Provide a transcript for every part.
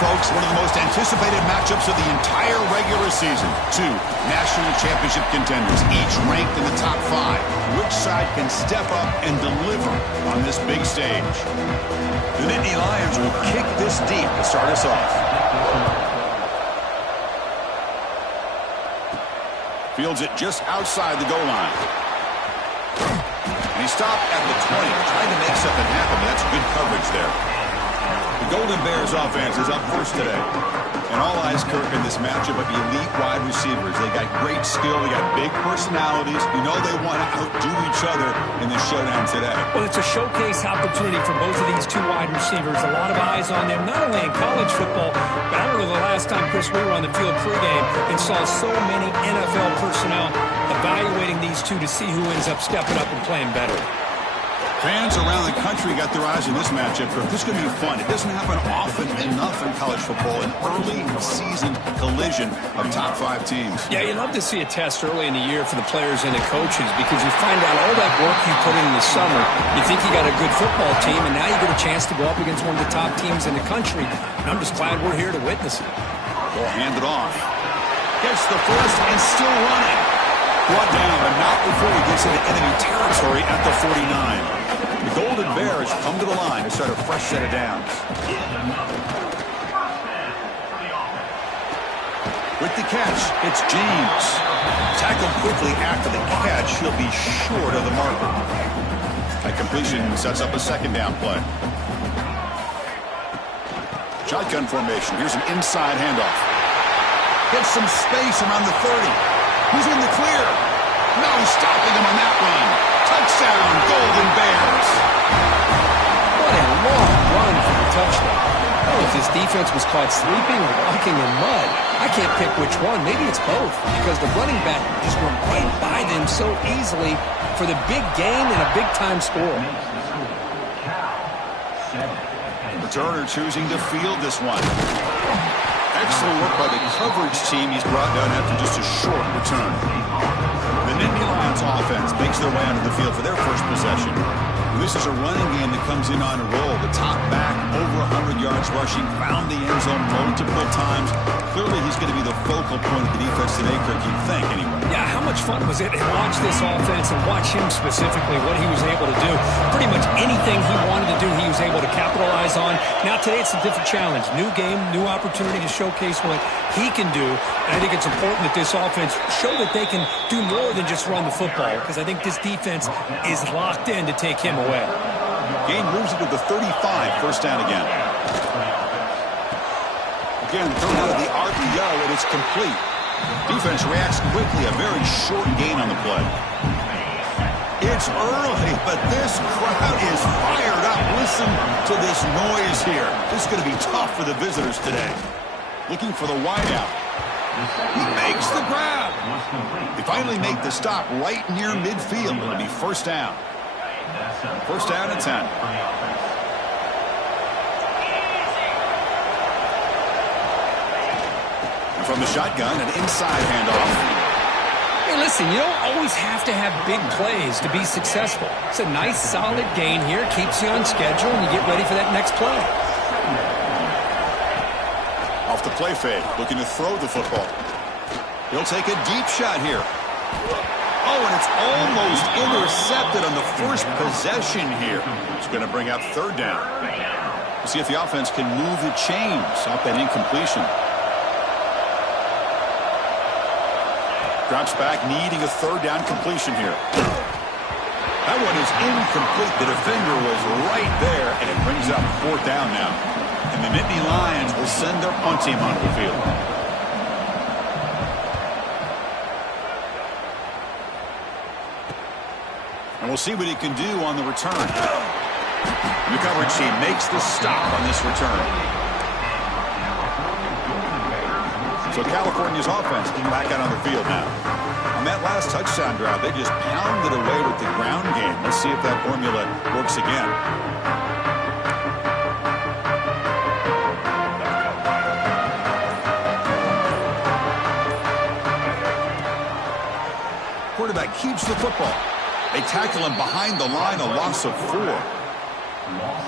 folks, one of the most anticipated matchups of the entire regular season. Two national championship contenders, each ranked in the top 5. Which side can step up and deliver on this big stage? The Nittany Lions will kick this deep to start us off. Fields it just outside the goal line. And he stopped at the 20, trying to make something happen, but that's good coverage there. The Golden Bears offense is up first today. And all eyes, Kirk, in this matchup of elite wide receivers. They got great skill. They got big personalities. You know they want to outdo each other in the showdown today. Well, it's a showcase opportunity for both of these two wide receivers. A lot of eyes on them, not only in college football, but I don't know the last time, Chris, we were on the field pregame and saw so many NFL personnel evaluating these two to see who ends up stepping up and playing better. Fans around the country got their eyes on this matchup. This is going to be fun. It doesn't happen often enough in college football, an early season collision of top 5 teams. Yeah, you love to see a test early in the year for the players and the coaches because you find out all that work you put in the summer. You think you got a good football team, and now you get a chance to go up against one of the top teams in the country. And I'm just glad we're here to witness it. Ball handed off. Gets the first and still running. Brought down, but not before he gets into enemy territory at the 49. The Golden Bears come to the line to start a fresh set of downs. With the catch, it's James. Tackled quickly after the catch. He'll be short of the marker. That completion sets up a second down play. Shotgun formation. Here's an inside handoff. Gets some space around the 30. Who's in the clear? No stopping him on that run. Touchdown, Golden Bears. What a long run for the touchdown. I don't know if this defense was caught sleeping or walking in mud. I can't pick which one. Maybe it's both because the running back just went right by them so easily for the big gain and a big-time score. Returner choosing to field this one. Excellent work by the coverage team. He's brought down after just a short return. The Nittany Lions offense makes their way onto the field for their first possession. This is a running game that comes in on a roll. The top back, over 100 yards rushing, found the end zone multiple times. Clearly, he's going to be the focal point of the defense today, Kirk, you'd think, anyway. Yeah, how much fun was it to watch this offense and watch him specifically, what he was able to do. Pretty much anything he wanted to do, he was able to capitalize on. Now, today, it's a different challenge. New game, new opportunity to showcase what he can do. And I think it's important that this offense show that they can do more than just run the football, because I think this defense is locked in to take him away. Game moves it to the 35, first down again. Again, thrown out of the RPO, and it's complete. Defense reacts quickly, a very short gain on the play. It's early, but this crowd is fired up. Listen to this noise here. This is going to be tough for the visitors today. Looking for the wideout. He makes the grab. They finally make the stop right near midfield. It'll be first down. First down and 10. And from the shotgun, an inside handoff. Hey, listen, you don't always have to have big plays to be successful. It's a nice, solid gain here. Keeps you on schedule, and you get ready for that next play. Off the play fake, looking to throw the football. He'll take a deep shot here. Oh, and it's almost intercepted on the first possession here. It's going to bring up third down. We'll see if the offense can move the chains off that incompletion. Drops back, needing a third down completion here. That one is incomplete. The defender was right there, and it brings up fourth down now. And the Nittany Lions will send their punt team onto the field. And we'll see what he can do on the return. And the coverage team makes the stop on this return. So California's offense is back out on the field now. On that last touchdown drive, they just pounded away with the ground game. Let's see if that formula works again. Quarterback keeps the football. They tackle him behind the line, a loss of 4.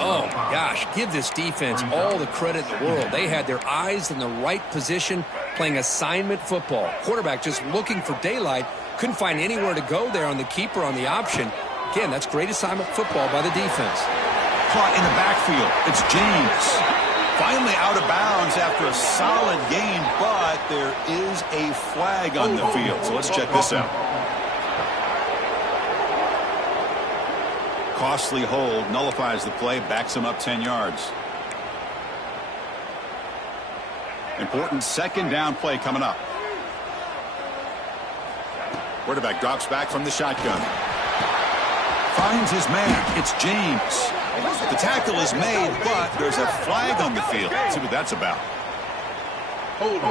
Oh, my gosh, give this defense all the credit in the world. They had their eyes in the right position, playing assignment football. Quarterback just looking for daylight, couldn't find anywhere to go there on the keeper on the option. Again, that's great assignment football by the defense. Caught in the backfield. It's James. Finally out of bounds after a solid game, but there is a flag on the field. So let's check this out. Costly hold, nullifies the play, backs him up 10 yards. Important second down play coming up. Quarterback drops back from the shotgun. Finds his man. It's James. The tackle is made, but there's a flag on the field. Let's see what that's about. Hold.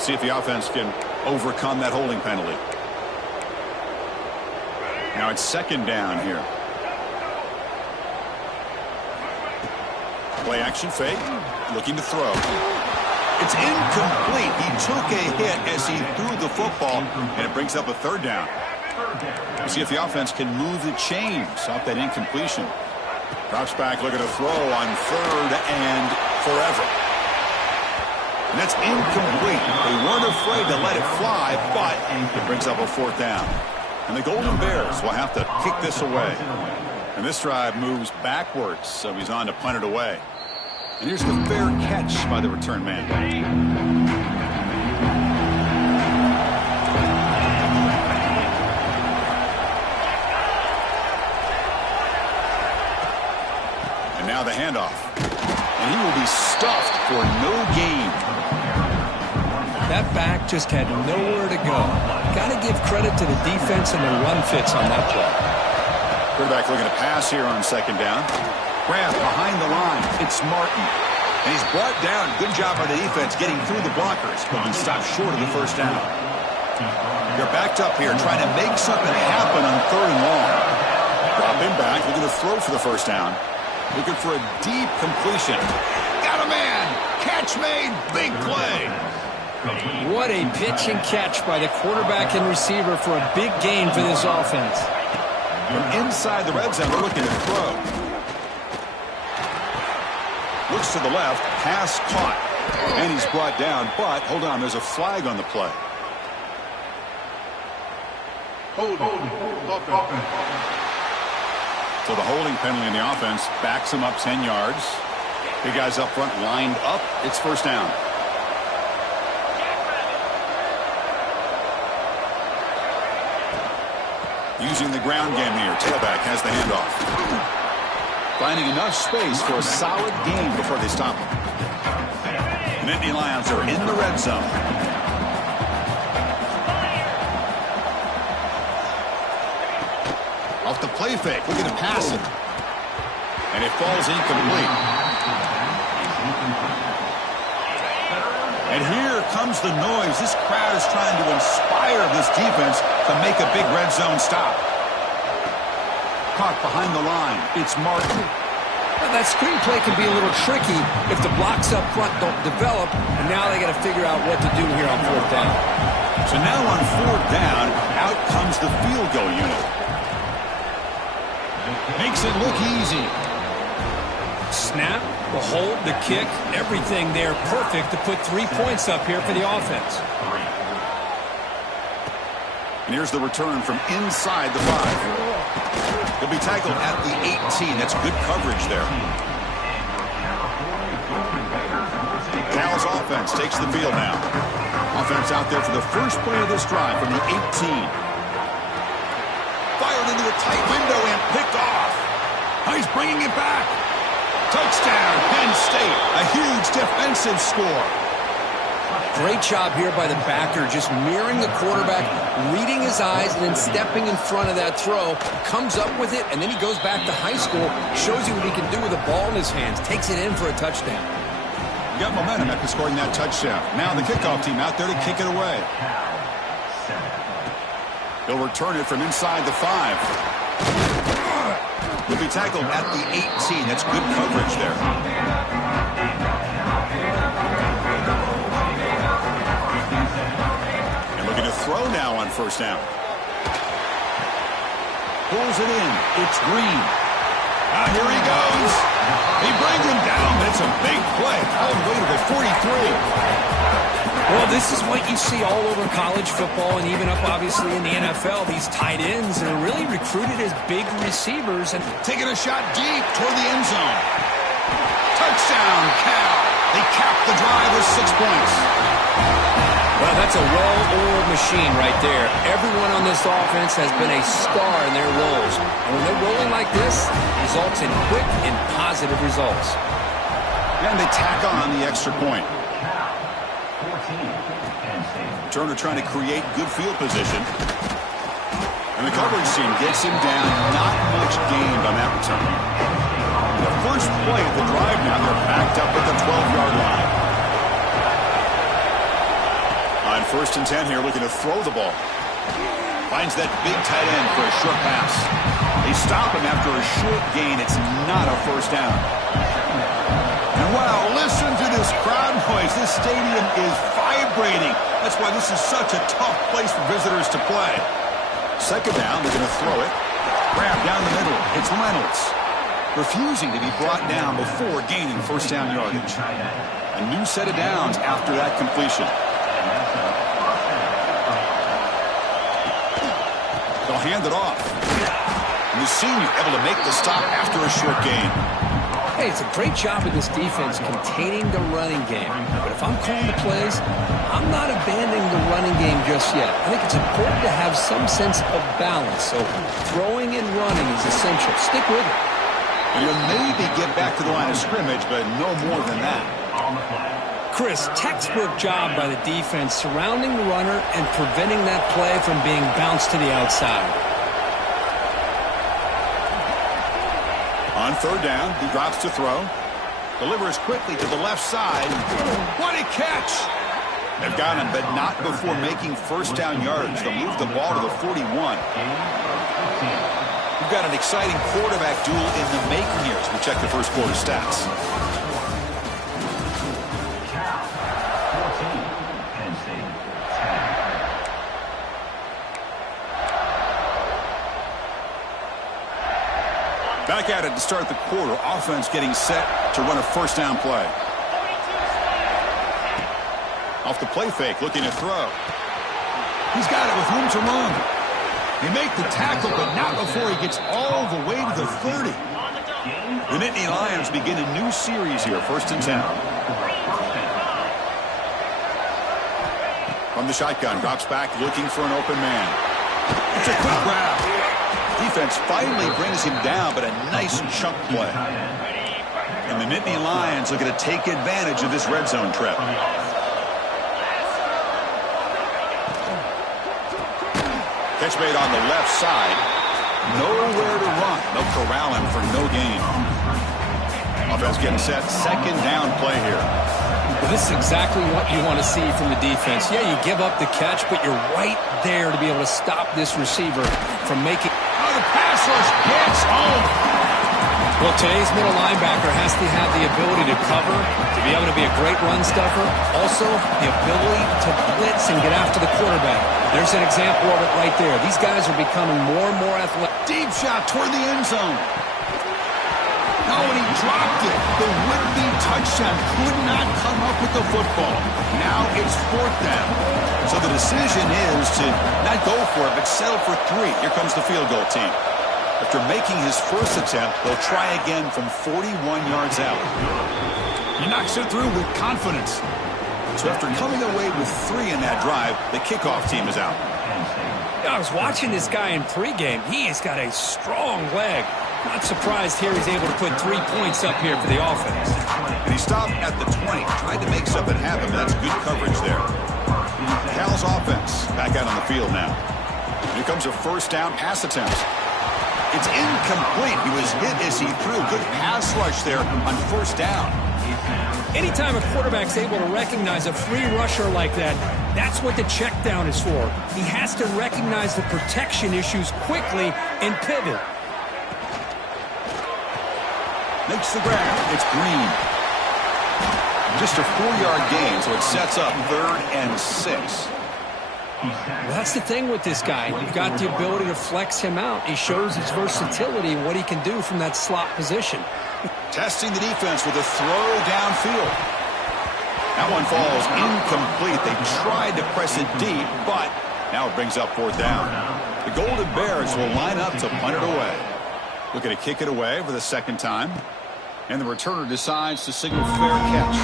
See if the offense can overcome that holding penalty. Now it's second down here. Play action fake. Looking to throw. It's incomplete. He took a hit as he threw the football, and it brings up a third down. We'll see if the offense can move the chains off that incompletion. Drops back, looking to throw on third and forever. And that's incomplete. They weren't afraid to let it fly, but it brings up a fourth down. And the Golden Bears will have to kick this away. And this drive moves backwards, so he's on to punt it away. And here's the fair catch by the return man. And now the handoff. And he will be stuffed for no gain. That back just had nowhere to go. Got to give credit to the defense and the run fits on that play. Quarterback looking to pass here on second down. Grab behind the line. It's Martin. And he's brought down. Good job by the defense getting through the blockers, but he stopped short of the first down. They're backed up here trying to make something happen on third and long. Drop him back. Looking to throw for the first down. Looking for a deep completion. Got a man. Catch made. Big play. What a pitch and catch by the quarterback and receiver for a big gain for this offense. From inside the red zone, they're looking to throw. Looks to the left. Pass caught. And he's brought down. But, hold on, there's a flag on the play. Hold. So the holding penalty in the offense backs him up 10 yards. Big guys up front lined up. It's first down. Using the ground game here. Tailback has the handoff. Finding enough space for a solid gain before they stop him. Nittany Lions are in the red zone. Off the play fake. Looking to pass it. And it falls incomplete. And here comes the noise. This crowd is trying to inspire this defense to make a big red zone stop. Caught behind the line. It's Martin. Well, that screenplay can be a little tricky if the blocks up front don't develop, and now they got to figure out what to do here on fourth down. So now on fourth down, out comes the field goal unit. Makes it look easy. Snap, the hold, the kick, everything there perfect to put 3 points up here for the offense. And here's the return from inside the 5. He'll be tackled at the 18. That's good coverage there. Cal's offense takes the field now. Offense out there for the first play of this drive from the 18. Fired into a tight window and picked off. Oh, he's bringing it back. Touchdown, Penn State. A huge defensive score. Great job here by the backer, just mirroring the quarterback, reading his eyes, and then stepping in front of that throw. Comes up with it, and then he goes back to high school, shows you what he can do with a ball in his hands, takes it in for a touchdown. Got momentum after scoring that touchdown. Now the kickoff team out there to kick it away. He'll return it from inside the 5. He'll be tackled at the 18. That's good coverage there. And looking to throw now on first down. pulls it in. It's Green. Now here he goes. He brings him down, but it's a big play all the way to the 43. Well, this is what you see all over college football and even up, obviously, in the NFL. These tight ends are really recruited as big receivers. And taking a shot deep toward the end zone. Touchdown, Cal. They cap the drive with 6 points. Well, that's a well-oiled machine right there. Everyone on this offense has been a star in their roles. And when they're rolling like this, it results in quick and positive results. And they tack on the extra point. Turner trying to create good field position. And the coverage team gets him down. Not much gained on that return. The first play of the drive now, they're backed up at the 12-yard line. On 1st and 10 here, looking to throw the ball. Finds that big tight end for a short pass. They stop him after a short gain. It's not a first down. And wow, listen to this crowd noise. This stadium is vibrating. That's why this is such a tough place for visitors to play. 2nd down, they're going to throw it. Grab down the middle. It's Reynolds. Refusing to be brought down before gaining first down yardage. A new set of downs after that completion. They'll hand it off. And the senior able to make the stop after a short gain. Hey, it's a great job of this defense containing the running game. But if I'm calling the plays, I'm not abandoning the running game just yet. I think it's important to have some sense of balance. So throwing and running is essential. Stick with it. And you'll maybe get back to the line of scrimmage, but no more than that. Chris, textbook job by the defense surrounding the runner and preventing that play from being bounced to the outside. On 3rd down, he drops to throw. Delivers quickly to the left side. What a catch! They've got him, but not before making first down yards. They'll move the ball to the 41. We've got an exciting quarterback duel in the making here as we check the first quarter stats. Back at it to start the quarter. Offense getting set to run a first down play. Off the play fake, looking to throw. He's got it with room to run. They make the tackle, but not before he gets all the way to the 30. The Nittany Lions begin a new series here, 1st and 10. From the shotgun, drops back, looking for an open man. It's a quick grab. Defense finally brings him down, but a nice chunk play. And the Nittany Lions looking to take advantage of this red zone trip. Catch made on the left side. Nowhere to run. They'll corral him for no gain. Offense getting set. 2nd down play here. Well, this is exactly what you want to see from the defense. Yeah, you give up the catch, but you're right there to be able to stop this receiver from making... Oh, the pass rush gets home. Well, today's middle linebacker has to have the ability to cover, to be able to be a great run stuffer. Also, the ability to blitz and get after the quarterback. There's an example of it right there. These guys are becoming more and more athletic. Deep shot toward the end zone. Oh, and he dropped it. The would-be touchdown could not come up with the football. Now it's 4th down. So the decision is to not go for it, but settle for 3. Here comes the field goal team. After making his first attempt, they'll try again from 41 yards out. He knocks it through with confidence. So after coming away with 3 in that drive, the kickoff team is out. I was watching this guy in pregame. He has got a strong leg. Not surprised here he's able to put 3 points up here for the offense. And he stopped at the 20. Tried to make something happen, but that's good coverage there. Cal's offense back out on the field now. Here comes a first down pass attempt. It's incomplete. He was hit as he threw. Good pass rush there on first down. Anytime a quarterback's able to recognize a free rusher like that, that's what the check down is for. He has to recognize the protection issues quickly and pivot. Makes the grab. It's Green. Just a 4-yard gain, so it sets up 3rd and 6. Well, that's the thing with this guy. You've got the ability to flex him out. He shows his versatility and what he can do from that slot position. Testing the defense with a throw downfield. That one falls incomplete. They tried to press it deep, but now it brings up 4th down. The Golden Bears will line up to punt it away. Looking to kick it away for the 2nd time. And the returner decides to signal fair catch.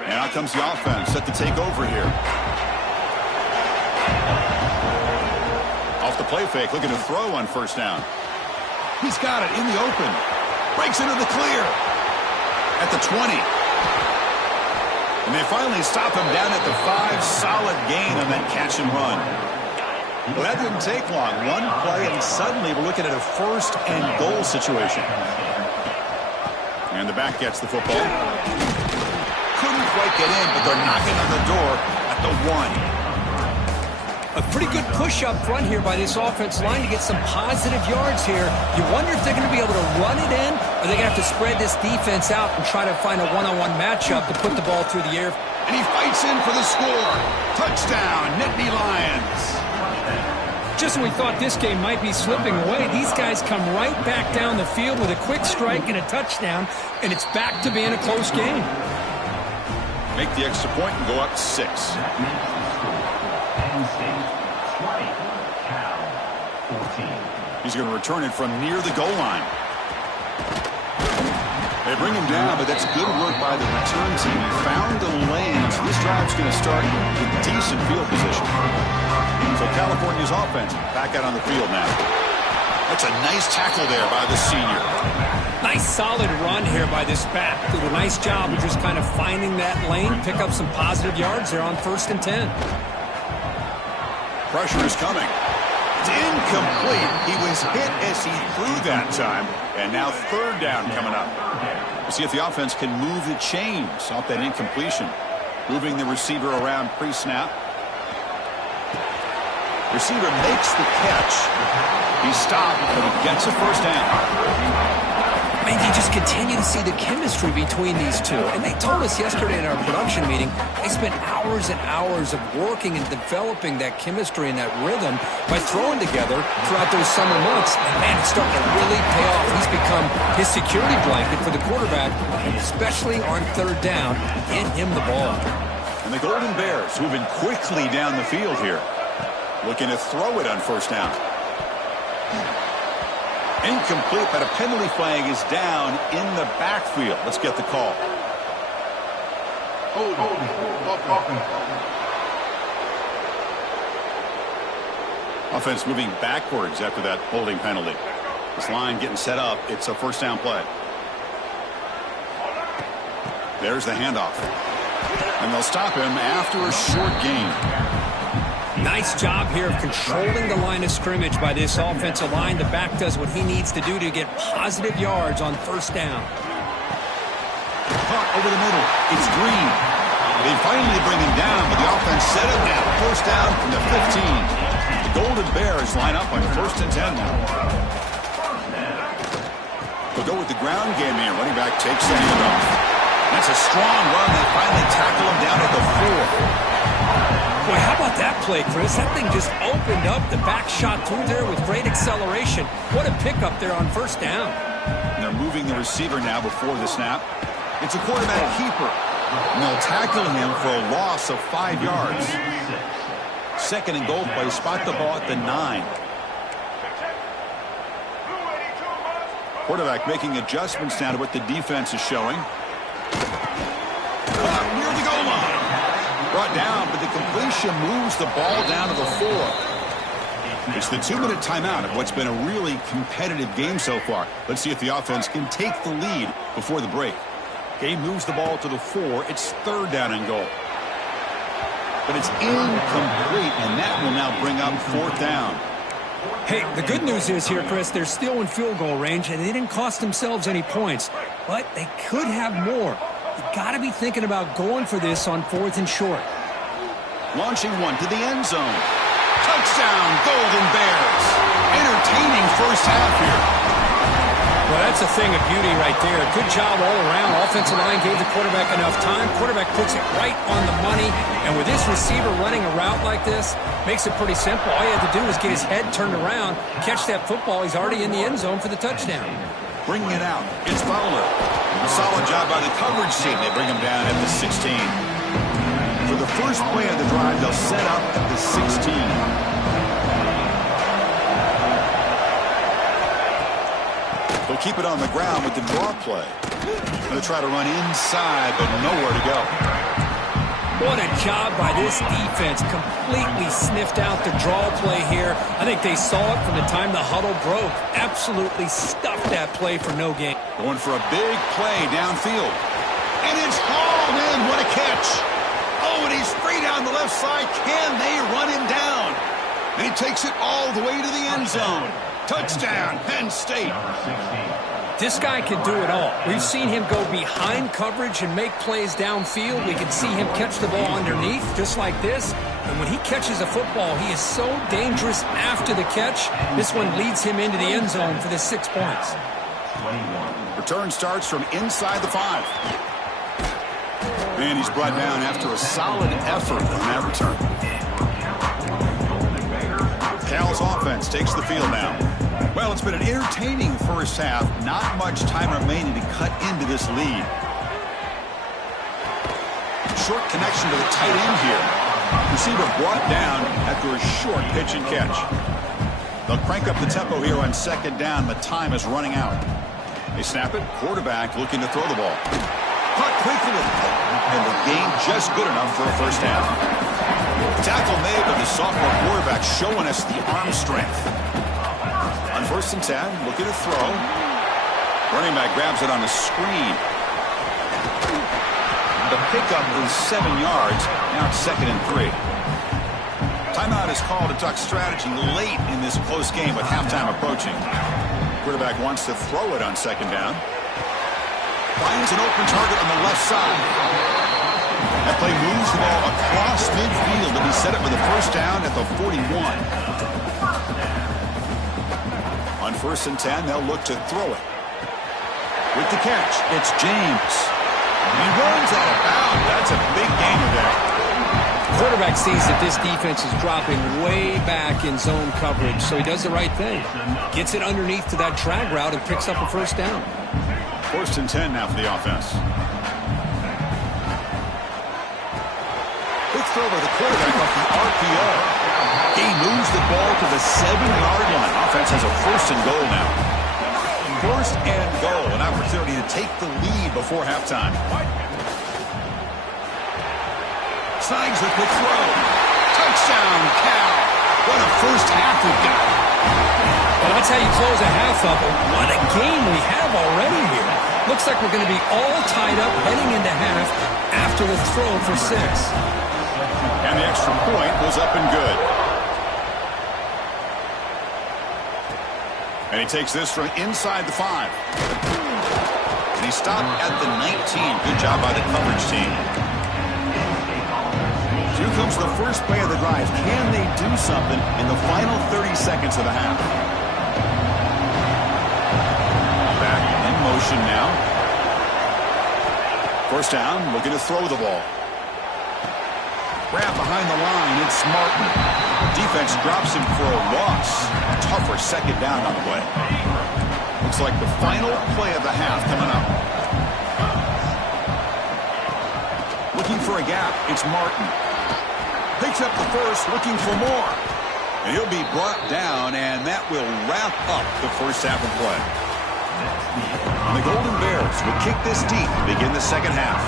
And out comes the offense set to take over here. Off the play fake, looking to throw on 1st down. He's got it in the open. Breaks into the clear. At the 20. And they finally stop him down at the 5. Solid gain on that catch and run. Well, that didn't take long. One play, and suddenly we're looking at a 1st and goal situation. And the back gets the football. Couldn't quite get in, but they're knocking on the door at the 1. A pretty good push up front here by this offensive line to get some positive yards here. You wonder if they're going to be able to run it in, or they're going to have to spread this defense out and try to find a one-on-one matchup to put the ball through the air. And he fights in for the score. Touchdown, Nittany Lions. Just when we thought this game might be slipping away, these guys come right back down the field with a quick strike and a touchdown, and it's back to being a close game. Make the extra point and go up 6. He's going to return it from near the goal line. They bring him down, but that's good work by the return team. He found the lanes. This drive's going to start with decent field position. So California's offense back out on the field now. That's a nice tackle there by the senior. Nice solid run here by this back. Did a nice job of just kind of finding that lane, pick up some positive yards there on 1st and 10. Pressure is coming. It's incomplete. He was hit as he threw that time. And now 3rd down coming up. We'll see if the offense can move the chains off that incompletion. Moving the receiver around pre-snap. Receiver makes the catch. He stopped, but he gets a 1st down. I mean, you just continue to see the chemistry between these two. And they told us yesterday in our production meeting, they spent hours and hours of working and developing that chemistry and that rhythm by throwing together throughout those summer months. And, man, it's starting to really pay off. He's become his security blanket for the quarterback, and especially on 3rd down, get him the ball. And the Golden Bears moving quickly down the field here. Looking to throw it on 1st down. Incomplete, but a penalty flag is down in the backfield. Let's get the call. Offense moving backwards after that holding penalty. This line getting set up. It's a 1st down play. There's the handoff. And they'll stop him after a short gain. Nice job here of controlling the line of scrimmage by this offensive line. The back does what he needs to do to get positive yards on 1st down. Caught over the middle. It's Green. They finally bring him down, but the offense set up now. 1st down from the 15. The Golden Bears line up on 1st and 10 now. They'll go with the ground game here. Running back takes the handoff. That's a strong run. They finally tackle him down at the 4. Boy, how about that play, Chris? That thing just opened up. The back shot through there with great acceleration. What a pickup there on 1st down. And they're moving the receiver now before the snap. It's a quarterback keeper. And they'll tackle him for a loss of 5 yards. 2nd and goal play. Spot the ball at the 9. Quarterback making adjustments now to what the defense is showing. Near the goal line. Brought down, but the completion moves the ball down to the 4. It's the 2-minute timeout of what's been a really competitive game so far. Let's see if the offense can take the lead before the break. Game moves the ball to the 4. It's 3rd down and goal. But it's incomplete, and that will now bring up 4th down. Hey, the good news is here, Chris, they're still in field goal range, and they didn't cost themselves any points. But they could have more. You got to be thinking about going for this on 4th and short. Launching one to the end zone. Touchdown, Golden Bears. Entertaining first half here. Well, that's a thing of beauty right there. Good job all around. Offensive line gave the quarterback enough time. Quarterback puts it right on the money. And with this receiver running a route like this, makes it pretty simple. All you have to do is get his head turned around, catch that football. He's already in the end zone for the touchdown. Bringing it out. It's Fowler. Solid job by the coverage team. They bring him down at the 16. For the first play of the drive, they'll set up at the 16. They'll keep it on the ground with the draw play. They'll try to run inside, but nowhere to go. What a job by this defense. Completely sniffed out the draw play here. I think they saw it from the time the huddle broke. Absolutely stuffed that play for no gain. Going for a big play downfield. And it's hauled in. What a catch. Oh, and he's free down the left side. Can they run him down? And he takes it all the way to the end zone. Touchdown, Penn State. This guy can do it all. We've seen him go behind coverage and make plays downfield. We can see him catch the ball underneath, just like this. And when he catches a football, he is so dangerous after the catch. This one leads him into the end zone for the 6 points. Return starts from inside the 5. And he's brought down after a solid effort on that return. Cal's offense takes the field now. Well, it's been an entertaining first half. Not much time remaining to cut into this lead. Short connection to the tight end here. Receiver brought down after a short pitch and catch. They'll crank up the tempo here on second down. The time is running out. They snap it. Quarterback looking to throw the ball. Caught quickly. And the game just good enough for a first half. Tackle made by the sophomore quarterback, showing us the arm strength. On 1st and 10, looking to throw. Running back grabs it on the screen. The pickup is 7 yards. Now it's 2nd and 3. Timeout is called to talk strategy late in this close game with halftime approaching. Quarterback wants to throw it on 2nd down. Finds an open target on the left side. That play moves the ball across midfield to be set up for the first down at the 41. On 1st and 10, they'll look to throw it. With the catch, it's James. He runs out of bounds. That's a big gainer there. Quarterback sees that this defense is dropping way back in zone coverage, so he does the right thing. Gets it underneath to that drag route and picks up a first down. 1st and 10 now for the offense. Quick throw by the quarterback off the RPO. He moves the ball to the 7-yard line. Offense has a 1st and goal now. 1st and goal. An opportunity to take the lead before halftime. Signs the quick throw. Touchdown, Cal. What a first half we've got. Well, that's how you close a half up. What a game we have already here. Looks like we're going to be all tied up heading into half after the throw for 6. And the extra point was up and good. And he takes this from inside the 5. And he stopped at the 19. Good job by the coverage team. Here comes the first play of the drive. Can they do something in the final 30 seconds of the half? Back in motion now. 1st down, looking to throw the ball. Grab behind the line, it's Martin. Defense drops him for a loss. Tougher 2nd down on the way. Looks like the final play of the half coming up. Looking for a gap, it's Martin. Picks up the 1st, looking for more. And he'll be brought down, and that will wrap up the first half of play. And the Golden Bears will kick this deep to begin the second half.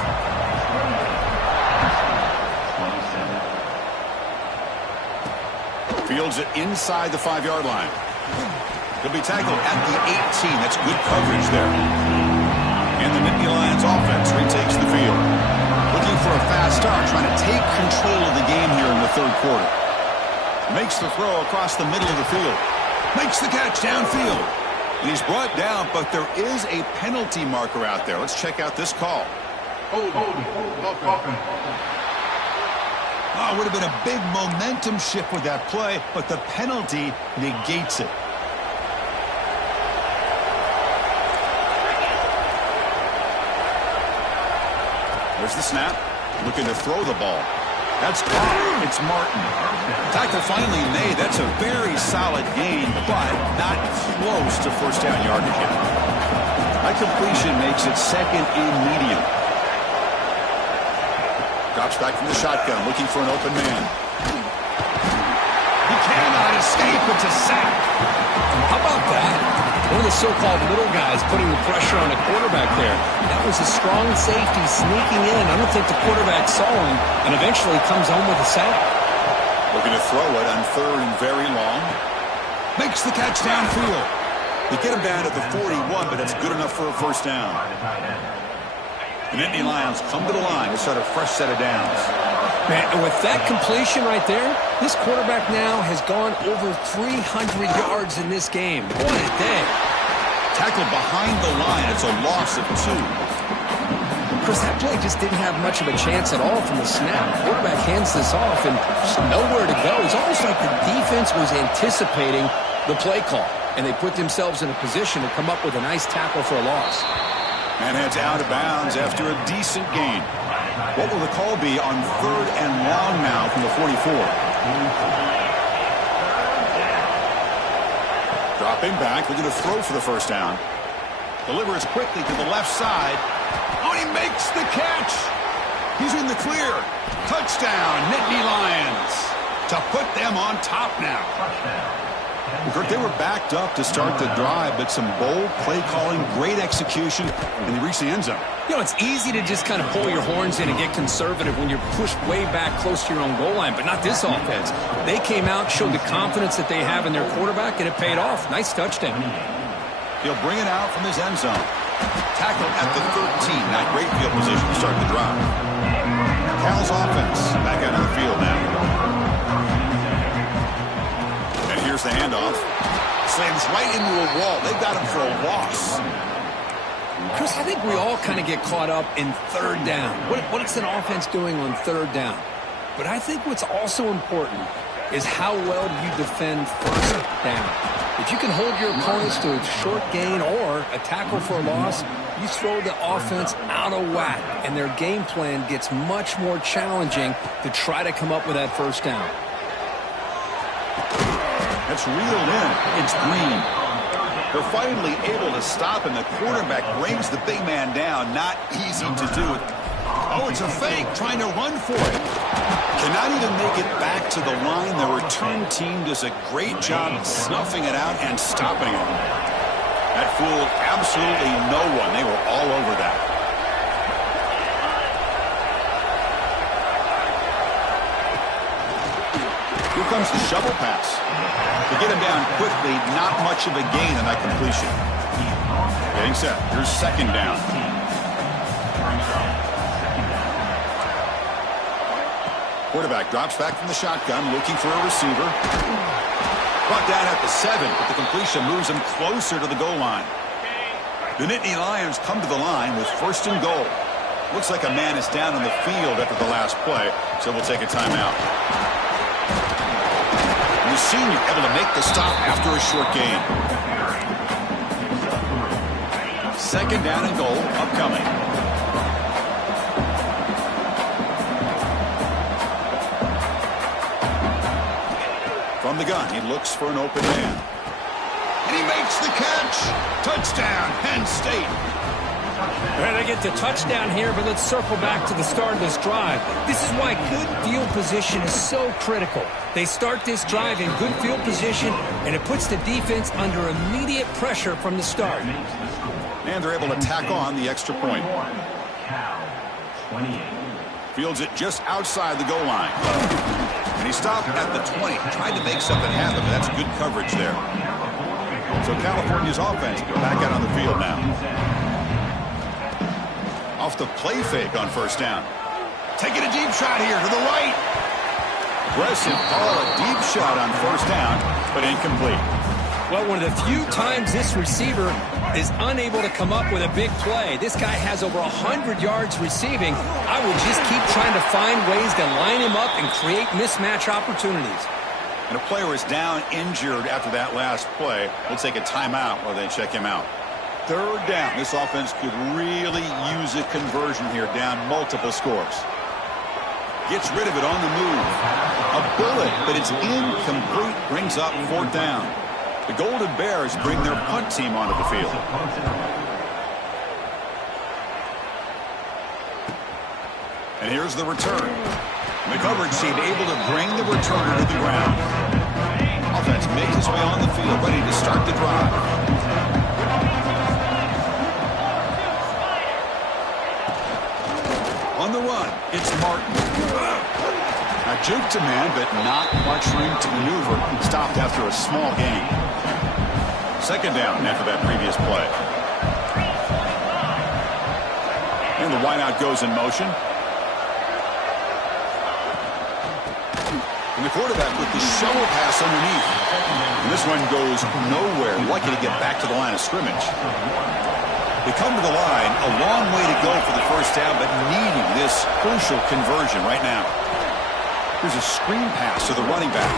Fields it inside the 5-yard line. He'll be tackled at the 18. That's good coverage there. And the Nittany Lions offense retakes the field. Looking for a fast start, trying to take control of the game here in the 3rd quarter. Makes the throw across the middle of the field. Makes the catch downfield. And he's brought down, but there is a penalty marker out there. Let's check out this call. Hold. Oh, it would have been a big momentum shift with that play, but the penalty negates it. There's the snap. Looking to throw the ball. That's caught. It's Martin. Tackle finally made. That's a very solid gain, but not close to first down yardage yet. That completion makes it second and medium. Drops back from the shotgun, looking for an open man. He cannot escape. It's a sack. How about that? One of the so-called little guys putting the pressure on the quarterback there. That was a strong safety sneaking in. I don't think the quarterback saw him, and eventually comes home with a sack. Looking to throw it on third and very long. Makes the catch downfield. They get him down at the 41, but that's good enough for a first down. The Nittany Lions come to the line to start a fresh set of downs. Man, and with that completion right there, this quarterback now has gone over 300 yards in this game. What a day. Tackle behind the line. It's a loss of 2. Chris, that play just didn't have much of a chance at all from the snap. Quarterback hands this off and just nowhere to go. It's almost like the defense was anticipating the play call, and they put themselves in a position to come up with a nice tackle for a loss. And heads out of bounds after a decent gain. What will the call be on third and long now from the 44? Dropping back, looking to throw for the first down. Delivers quickly to the left side. Oh, he makes the catch. He's in the clear. Touchdown, Nittany Lions. To put them on top now. Kurt, they were backed up to start the drive, but some bold play calling, great execution, and they reached the end zone. You know, it's easy to just kind of pull your horns in and get conservative when you're pushed way back close to your own goal line, but not this offense. They came out, showed the confidence that they have in their quarterback, and it paid off. Nice touchdown. He'll bring it out from his end zone. Tackle at the 13. Not great field position to start the drive. Cal's offense back out on the field now. And here's the handoff. Slams right into a wall. They've got him for a loss. Chris, I think we all kind of get caught up in third down. What is an offense doing on third down? But I think what's also important is how well do you defend first down. If you can hold your opponents to a short gain or a tackle for a loss, you throw the offense out of whack, and their game plan gets much more challenging to try to come up with that first down. That's reeled in. It's Green. They're finally able to stop, and the quarterback brings the big man down. Not easy to do. Oh, it's a fake, trying to run for it. Cannot even make it back to the line. The return team does a great job snuffing it out and stopping it. That fooled absolutely no one. They were all over that. Here comes the shovel pass. To get him down quickly, not much of a gain on that completion. Getting set. Here's second down. Quarterback drops back from the shotgun, looking for a receiver. Brought down at the 7, but the completion moves him closer to the goal line. The Nittany Lions come to the line with first and goal. Looks like a man is down on the field after the last play, so we'll take a timeout. The senior able to make the stop after a short gain. Second down and goal upcoming. From the gun, he looks for an open man. And he makes the catch. Touchdown, Penn State. They get the touchdown here, but let's circle back to the start of this drive. This is why good field position is so critical. They start this drive in good field position, and it puts the defense under immediate pressure from the start. And they're able to tack on the extra point. Fields it just outside the goal line. And he stopped at the 20. Tried to make something happen, but that's good coverage there. So California's offense back out on the field now. Off the play fake on first down. Taking a deep shot here to the right. Aggressive ball, a deep shot on first down, but incomplete. Well, one of the few times this receiver is unable to come up with a big play. This guy has over 100 yards receiving. I would just keep trying to find ways to line him up and create mismatch opportunities. And a player is down injured after that last play. We'll take a timeout while they check him out. 3rd down. This offense could really use a conversion here, down multiple scores. Gets rid of it on the move. A bullet, but it's incomplete. Brings up 4th down. The Golden Bears bring their punt team onto the field. And here's the return. The coverage team able to bring the returner to the ground. Offense makes its way on the field, ready to start the drive. On the run, it's Martin. Now juke to man, but not much room to maneuver. Stopped after a small gain. 2nd down after that previous play. And the wideout goes in motion. And the quarterback with the shovel pass underneath. And this one goes nowhere. Lucky to get back to the line of scrimmage. They come to the line, a long way to go for the 1st down, but needing this crucial conversion right now. Here's a screen pass to the running back.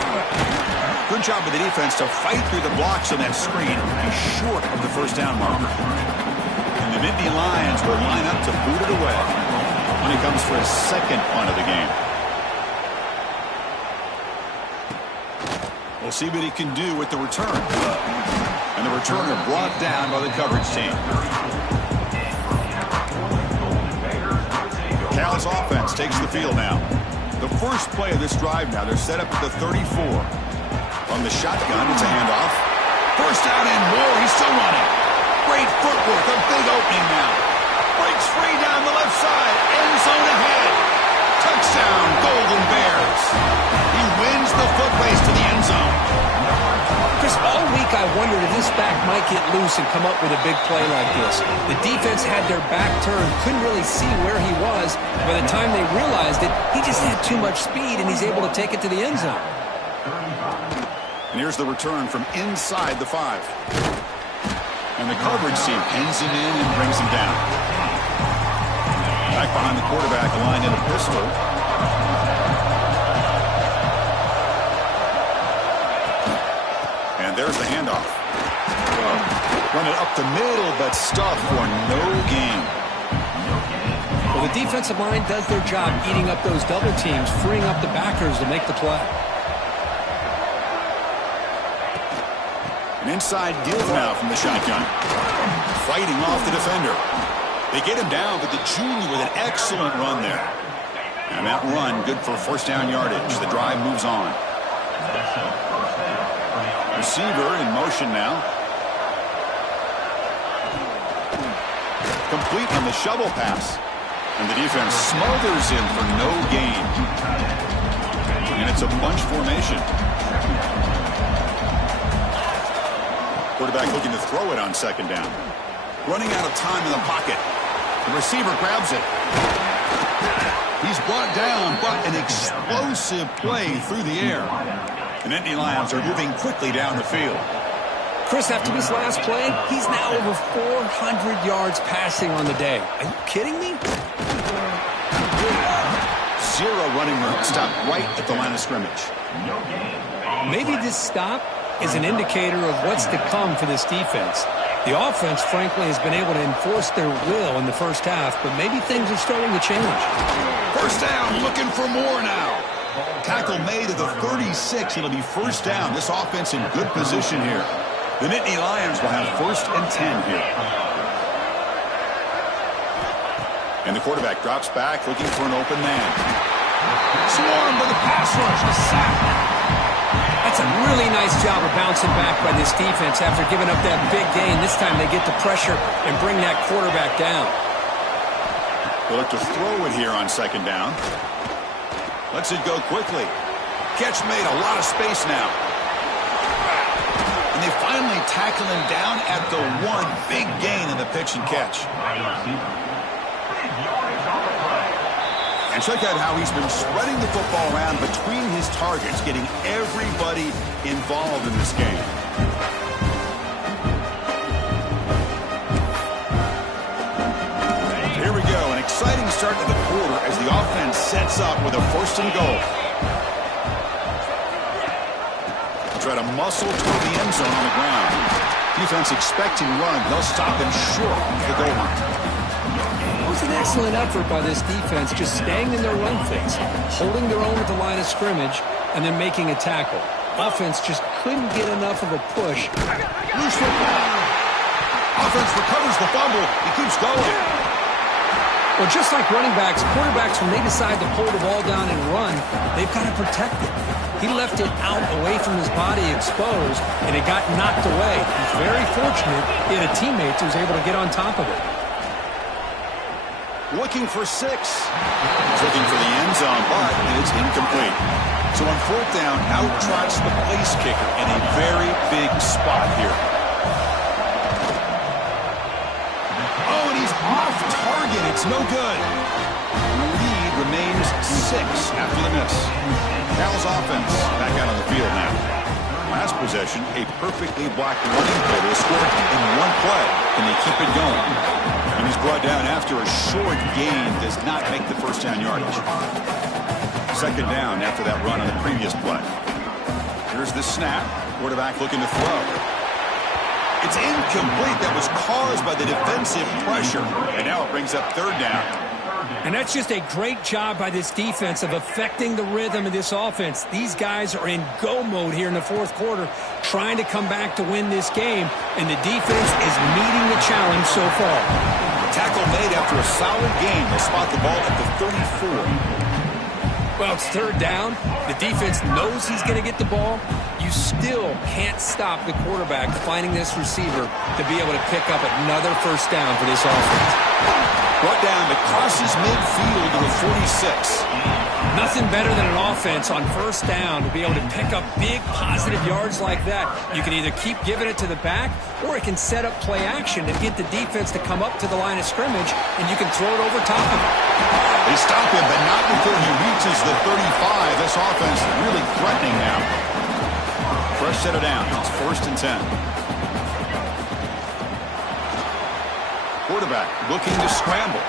Good job of the defense to fight through the blocks on that screen, short of the 1st down marker. And the Nittany Lions will line up to boot it away when he comes for his 2nd punt of the game. We'll see what he can do with the return. And the returner brought down by the coverage team. Cal's offense takes the field now. The first play of this drive now, they're set up at the 34. From the shotgun, it's a handoff. 1st down and more. He's still running. Great footwork. A big opening now. Breaks free down the left side. End zone ahead. Touchdown, Golden Bears. He wins the foot race to the end zone. Chris, all week I wondered if this back might get loose and come up with a big play like this. The defense had their back turned, couldn't really see where he was. By the time they realized it, he just had too much speed, and he's able to take it to the end zone. And here's the return from inside the 5. And the coverage team pins him in and brings him down. Back behind the quarterback, lined in a pistol. And there's the handoff. Run it up the middle, but stuffed for no gain. Well, the defensive line does their job eating up those double teams, freeing up the backers to make the play. An inside give now from the shotgun. Fighting off the defender. They get him down, but the junior with an excellent run there. And that run, good for 1st down yardage. The drive moves on. Receiver in motion now. Complete on the shovel pass. And the defense smothers him for no gain. And it's a bunch formation. Quarterback looking to throw it on 2nd down. Running out of time in the pocket. The receiver grabs it. He's brought down, but an explosive play through the air. The Nittany Lions are moving quickly down the field. Chris, after this last play, he's now over 400 yards passing on the day. Are you kidding me? 0 running room. Stop right at the line of scrimmage. Maybe this stop is an indicator of what's to come for this defense. The offense, frankly, has been able to enforce their will in the 1st half, but maybe things are starting to change. 1st down, looking for more now. Tackle made at the 36. It'll be 1st down. This offense in good position here. The Nittany Lions will have 1st and 10 here. And the quarterback drops back, looking for an open man. Swarmed by the pass rush. A sack. That's a really nice job of bouncing back by this defense after giving up that big gain. This time they get the pressure and bring that quarterback down. They'll look to throw it here on 2nd down. Lets it go quickly. Catch made, a lot of space now. And they finally tackle him down at the 1. Big gain in the pitch and catch. And check out how he's been spreading the football around between his targets, getting everybody involved in this game. Here we go, an exciting start to the quarter as the offense sets up with a 1st and goal. Try to muscle toward the end zone on the ground. Defense expecting run. They'll stop him short of the goal line. It was an excellent effort by this defense, just staying in their run phase, holding their own at the line of scrimmage, and then making a tackle. Offense just couldn't get enough of a push. Loose football. Offense recovers the fumble. He keeps going. Well, just like running backs, quarterbacks, when they decide to pull the ball down and run, they've got to protect it. He left it out away from his body exposed, and it got knocked away. He's very fortunate he had a teammate who was able to get on top of it. Looking for 6. He's looking for the end zone, but it's incomplete. So on 4th down, out trots the place kicker in a very big spot here. Oh, and he's off target. It's no good. The lead remains 6 after the miss. Cal's offense back out on the field now. Last possession, a perfectly blocked running play to score in one play. Can they keep it going? And he's brought down after a short gain. Does not make the first down yardage. 2nd down after that run on the previous play. Here's the snap. Quarterback looking to throw. It's incomplete. That was caused by the defensive pressure. And now it brings up 3rd down. And that's just a great job by this defense of affecting the rhythm of this offense. These guys are in go mode here in the 4th quarter, trying to come back to win this game, and the defense is meeting the challenge so far. Tackle made after a solid gain. They'll spot the ball at the 34. Well, it's 3rd down. The defense knows he's going to get the ball. You still can't stop the quarterback finding this receiver to be able to pick up another first down for this offense. Brought down that crosses midfield to the 46. Nothing better than an offense on 1st down to be able to pick up big positive yards like that. You can either keep giving it to the back, or it can set up play action and get the defense to come up to the line of scrimmage, and you can throw it over top of it. They stop him, but not before he reaches the 35. This offense really threatening now. Fresh set of down. It's 1st and 10. Quarterback looking to scramble.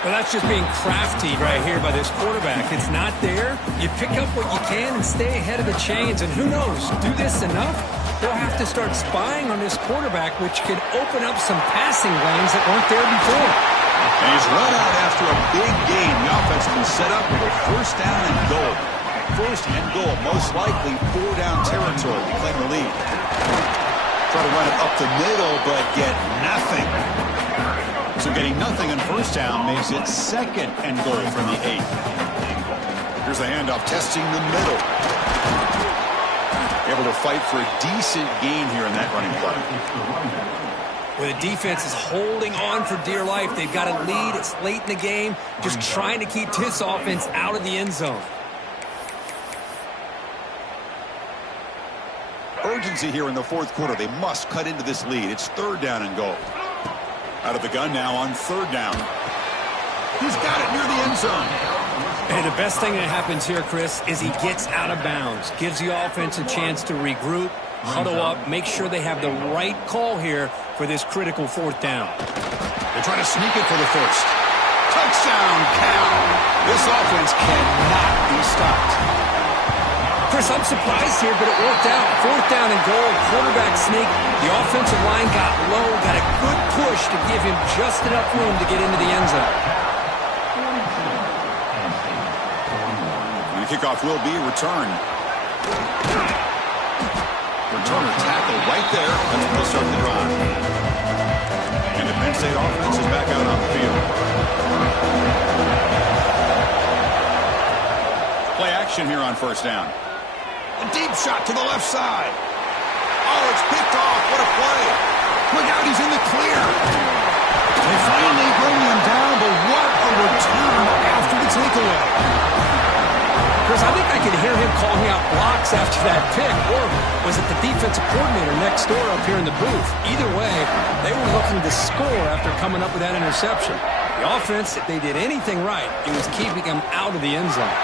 Well, that's just being crafty right here by this quarterback. It's not there. You pick up what you can and stay ahead of the chains. And who knows, do this enough, they'll have to start spying on this quarterback, which could open up some passing lanes that weren't there before. And he's run out after a big gain. The offense can set up with a 1st down and goal. 1st and goal, most likely 4-down territory to claim the lead. Try to run it up the middle, but get nothing. So getting nothing on 1st down makes it 2nd and goal from the 8. Here's the handoff, testing the middle. Able to fight for a decent gain here in that running play. Well, the defense is holding on for dear life. They've got a lead. It's late in the game. Just trying to keep this offense out of the end zone. Urgency here in the 4th quarter. They must cut into this lead. It's 3rd down and goal. Out of the gun now on 3rd down. He's got it near the end zone. And the best thing that happens here, Chris, is he gets out of bounds. Gives the offense a chance to regroup, huddle up, make sure they have the right call here for this critical 4th down. They're trying to sneak it for the 1st. Touchdown, Cal. This offense cannot be stopped. Chris, I'm surprised here, but it worked out. 4th down and goal, quarterback sneak. The offensive line got low, got a good push to give him just enough room to get into the end zone. And the kickoff will be returned. Returner tackle right there, and they'll start the drive. And the Penn State offense is back out on the field. Play action here on 1st down. A deep shot to the left side. Oh, it's picked off. What a play. Look out, he's in the clear. They finally bring him down, but what a return after the takeaway. Chris, I think I could hear him calling out blocks after that pick, or was it the defensive coordinator next door up here in the booth? Either way, they were looking to score after coming up with that interception. The offense, if they did anything right, it was keeping them out of the end zone.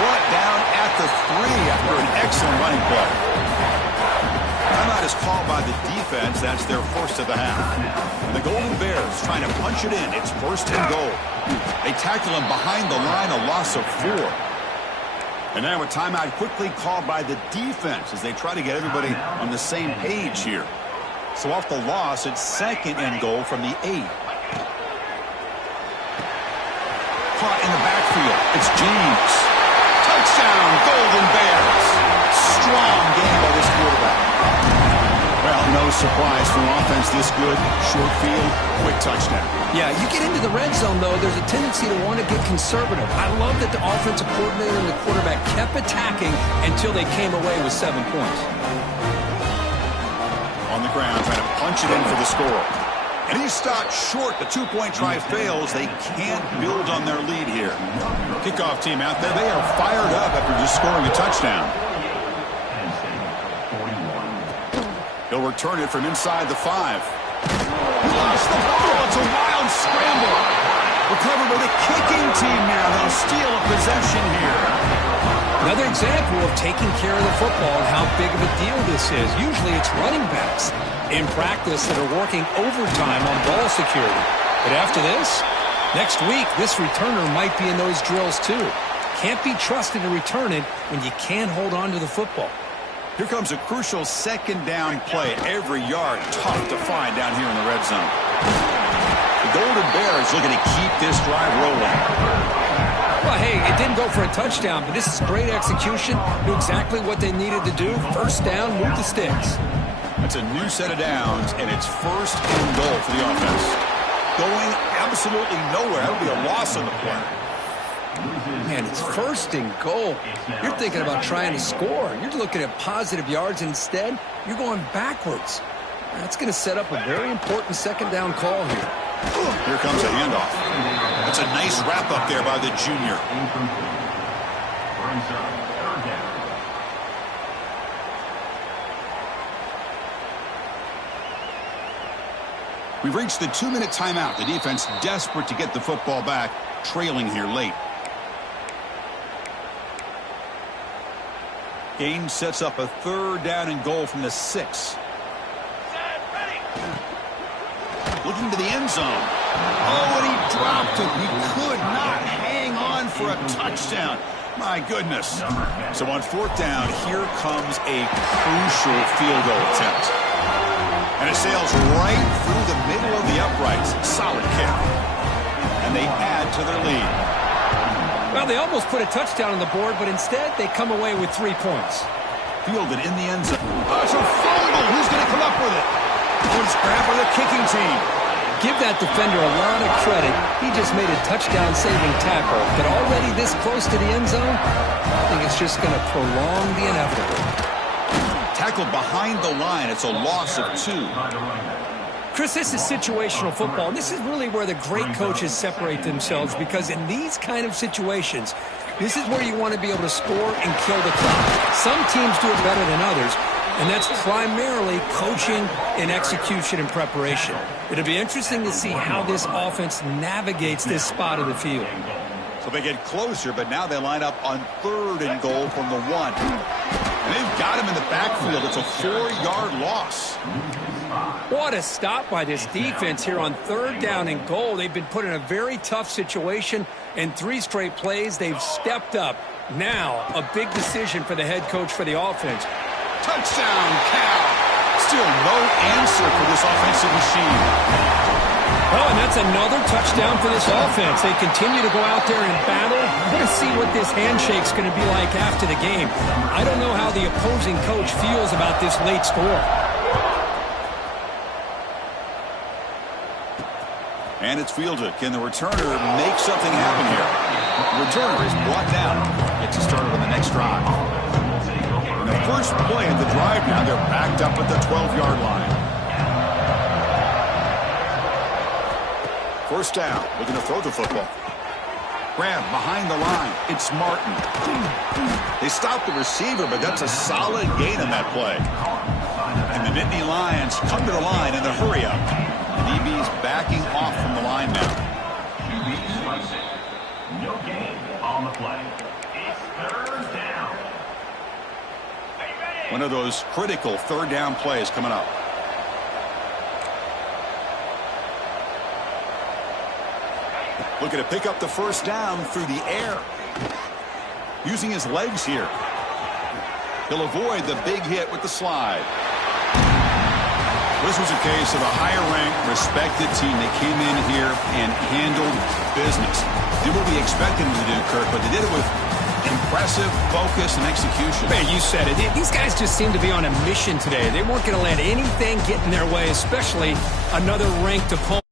Brought down at the 3 after an excellent running play. Timeout is called by the defense. That's their 1st of the half. The Golden Bears trying to punch it in. It's 1st and goal. They tackle him behind the line, a loss of 4. And now a timeout quickly called by the defense as they try to get everybody on the same page here. So off the loss, it's 2nd and goal from the 8. Caught in the backfield. It's James. Touchdown, Golden Bears. Strong game by this quarterback. Well, no surprise for an offense this good. Short field, quick touchdown. Yeah, you get into the red zone, though, there's a tendency to want to get conservative. I love that the offensive coordinator and the quarterback kept attacking until they came away with 7 points. On the ground, trying to punch it in for the score. And he stopped short. The 2-point try fails. They can't build on their lead here. Kickoff team out there. They are fired up after just scoring a touchdown. He'll return it from inside the 5. He lost the ball. It's a wild scramble. Recovered by the kicking team now. They'll steal a possession here. Another example of taking care of the football and how big of a deal this is. Usually it's running backs in practice that are working overtime on ball security. But after this, next week, this returner might be in those drills too. Can't be trusted to return it when you can't hold on to the football. Here comes a crucial 2nd down play. Every yard tough to find down here in the red zone. The Golden Bears looking to keep this drive rolling. Well, hey, it didn't go for a touchdown, but this is great execution. Knew exactly what they needed to do. 1st down, move the sticks. That's a new set of downs, and it's 1st and goal for the offense. Going absolutely nowhere. That would be a loss on the play. Man, it's 1st and goal. You're thinking about trying to score. You're looking at positive yards. Instead, you're going backwards. That's going to set up a very important 2nd down call here. Here comes a handoff. That's a nice wrap up there by the junior. We've reached the 2-minute timeout. The defense desperate to get the football back, trailing here late. Gaines sets up a 3rd down and goal from the 6. Looking to the end zone. Oh, and he dropped it. He could not hang on for a touchdown. My goodness. So on 4th down, here comes a crucial field goal attempt. And it sails right through the middle of the uprights. Solid kick. And they add to their lead. Well, they almost put a touchdown on the board, but instead they come away with 3 points. Fielded in the end zone. Oh, it's a fumble. Who's going to come up with it? Oh, it's grabbed by the kicking team. Give that defender a lot of credit. He just made a touchdown-saving tackle. But already this close to the end zone, I think it's just going to prolong the inevitable. Tackled behind the line. It's a loss of 2. Chris, this is situational football. This is really where the great coaches separate themselves, because in these kind of situations, this is where you want to be able to score and kill the clock. Some teams do it better than others, and that's primarily coaching and execution and preparation. It'll be interesting to see how this offense navigates this spot of the field. So they get closer, but now they line up on 3rd and goal from the 1. And they've got him in the backfield. It's a 4-yard loss. What a stop by this defense here on 3rd down and goal. They've been put in a very tough situation, and 3 straight plays, they've stepped up. Now, a big decision for the head coach for the offense. Touchdown, Cal. Still no answer for this offensive machine. Oh, and that's another touchdown for this offense. They continue to go out there and battle. We're going to see what this handshake's going to be like after the game. I don't know how the opposing coach feels about this late score. And it's fielded. Can the returner make something happen here? The returner is brought down. Gets us started on the next drive. And the first play of the drive now, they're backed up at the 12-yard line. 1st down, looking to throw the football. Grab behind the line. It's Martin. They stop the receiver, but that's a solid gain on that play. And the Nittany Lions come to the line in the hurry-up. DB's backing off from the line now. No gain on the play. It's 3rd down. One of those critical 3rd down plays coming up. Looking to pick up the 1st down through the air. using his legs here. He'll avoid the big hit with the slide. This was a case of a higher-ranked, respected team that came in here and handled business. Did what we expected them to do, Kirk, but they did it with impressive focus and execution. Man, you said it. These guys just seem to be on a mission today. They weren't going to let anything get in their way, especially another ranked opponent.